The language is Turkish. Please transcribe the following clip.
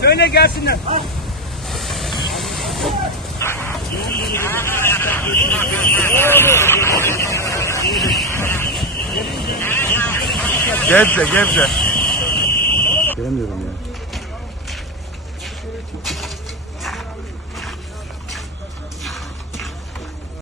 Söyle gelsinler. Gebze, Gebze. Gelemiyorum ya.